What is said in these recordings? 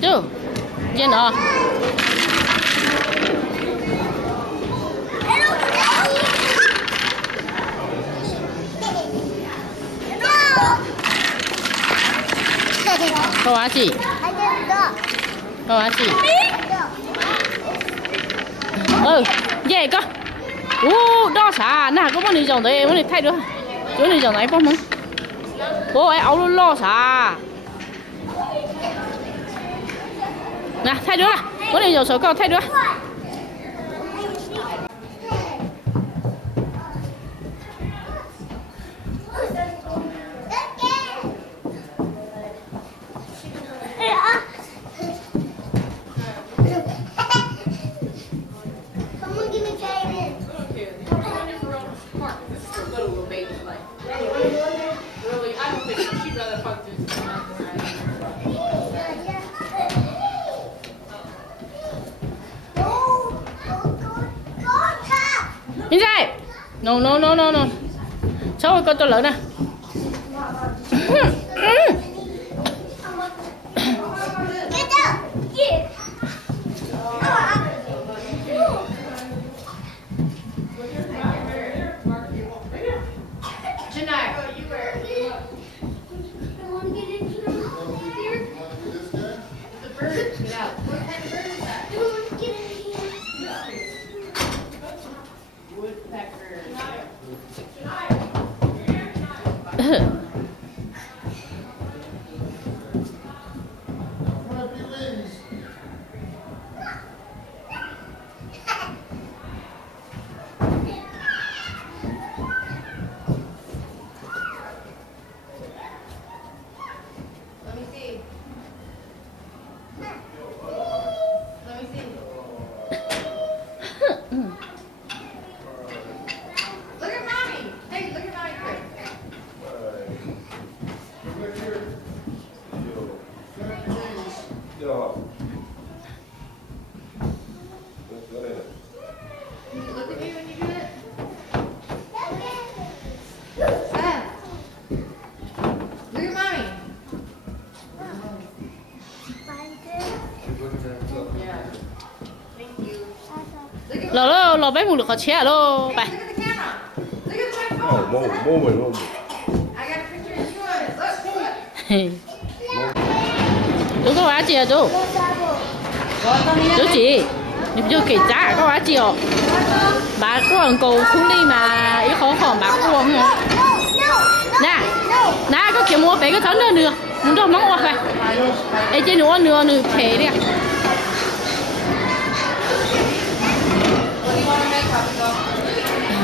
Itu, Jen oh. Kau asyik. Kau asyik. Về cơ. Đo xả, nè có món này trồng đấy, món này thay được. Chỗ này trồng này không món. Ai áo luôn lo xả. Nè, thay được là. Món này trồng sổ câu thay được. Nhìn đây. No. Cháu ơi, con to lớn nè. Lò bé một được khó chế lô bài. Chú có hóa gì à chú? Chú chị, chú kể giá có hóa gì à? Bà có hàng cầu không đi mà ý khó khỏng bà có không? Nè, có kiểu mua bé cái thấn nữa nữa, muốn đâu mong qua phải. Ê trên nữa phê đi à?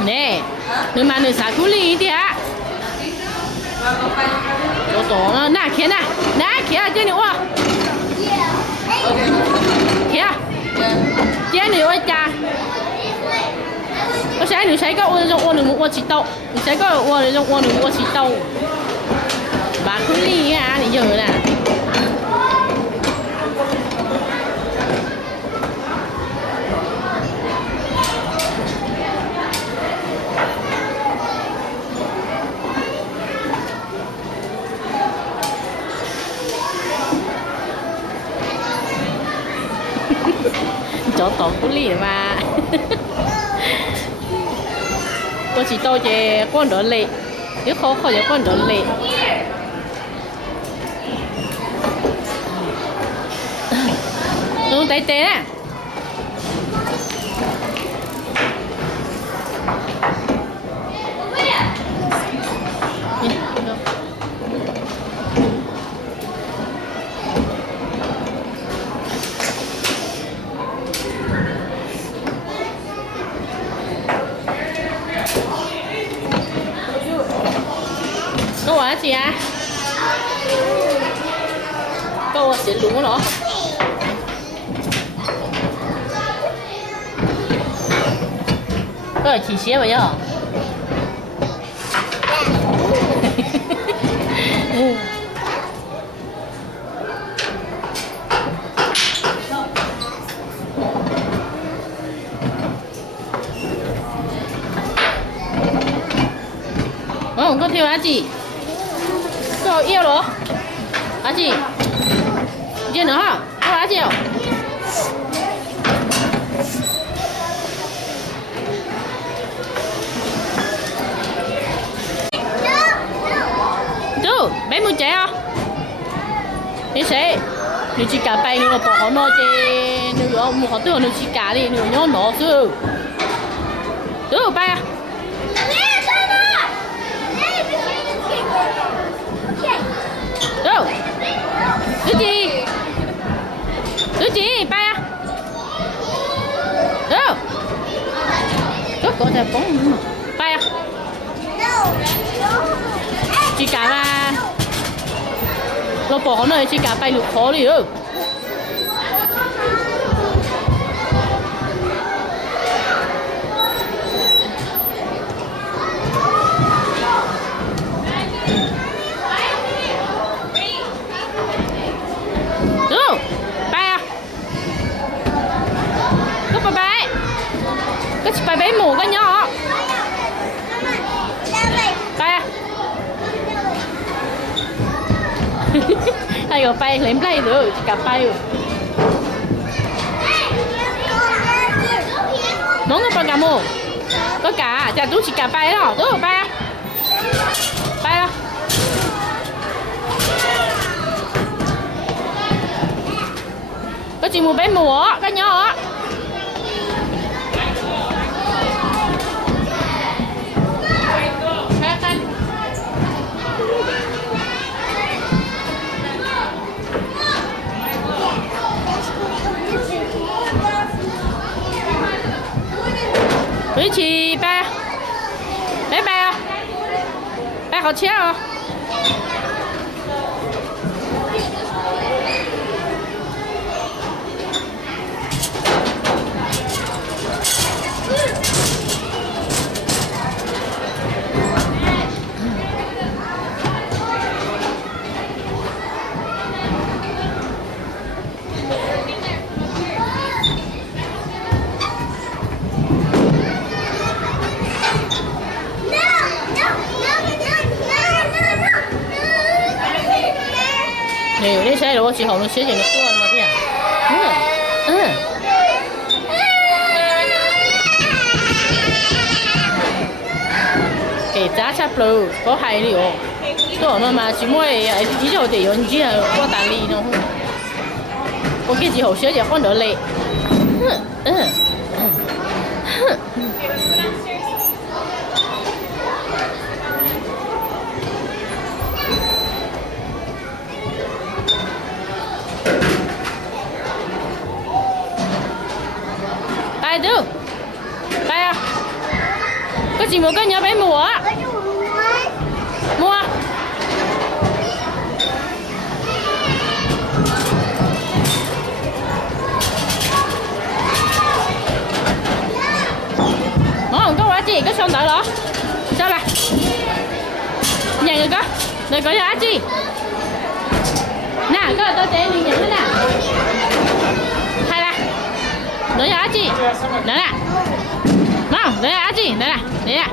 Nè, nếu mà xả cú lì đi ạ. Tổ nó nè kia trên nữa. Kia nữa cha. Có sáng nữa sáng có ôn trong ôn đừng mua chỉ tàu. Sáng có ôn trong ôn đừng mua chỉ tàu. Bà cú lì à, thì giờ nè. Chỗ tổ của lì mà tôi chỉ tôi về con đó lệ nếu khó khỏi con đó lệ tay té nè câu hả chị à? Câu sẽ lúng nó. Có chỉ xé vậy hả? Con theo hả chị? Có yêu rồi hả chị? Trên nữa hả? 阿姐哦。Tuh, bé mua trẻ không? Đi xe. Nếu chỉ cả bay nữa bỏ nó đi, nếu mua họ tưởng nếu chỉ cả đi, nếu nhớ nó chứ. Tuh, bay à? Tuh. Đứa chị, bay à? Tuh. Tuh, có thể bóng bay à? Chỉ cả mà. Nó bỏ nó chỉ cả bay được khó đi ư. Tuh, bay à? Có bay. Có chỉ bay mù cái nhỏ. Bay à? Hay rồi bay lên play được, cả bay rồi. Món cái bao cả mù. Có cả, chả tú chỉ cả bay đó, tú bay à? Bay à? Có chỉ một bé mùa, cái nhỏ. Quý chị ba. Bé ba. Ba có chết không? Nè, đi xe rồi, chị Hồng nó xe thì nó cuốn mà thế à? Cái giá chắp lù, có hay đi ồ. Tôi nói mà chỉ mỗi ý chỗ để yon chỉ là có đại lý nó. Có cái chị Hồng xe thì con đỡ lệ. Bay được. Bay à? Có chỉ một cái nhớ bé mùa á. Mua. Có quả gì? Có xong đợi đó. Sao này? Nhận được có? Đợi có giá gì? Nè, có tôi sẽ đi nhận nữa nè. Hay là đợi giá gì? Đấy nè. Nào, đợi giá gì? Đây nè. Đấy nè.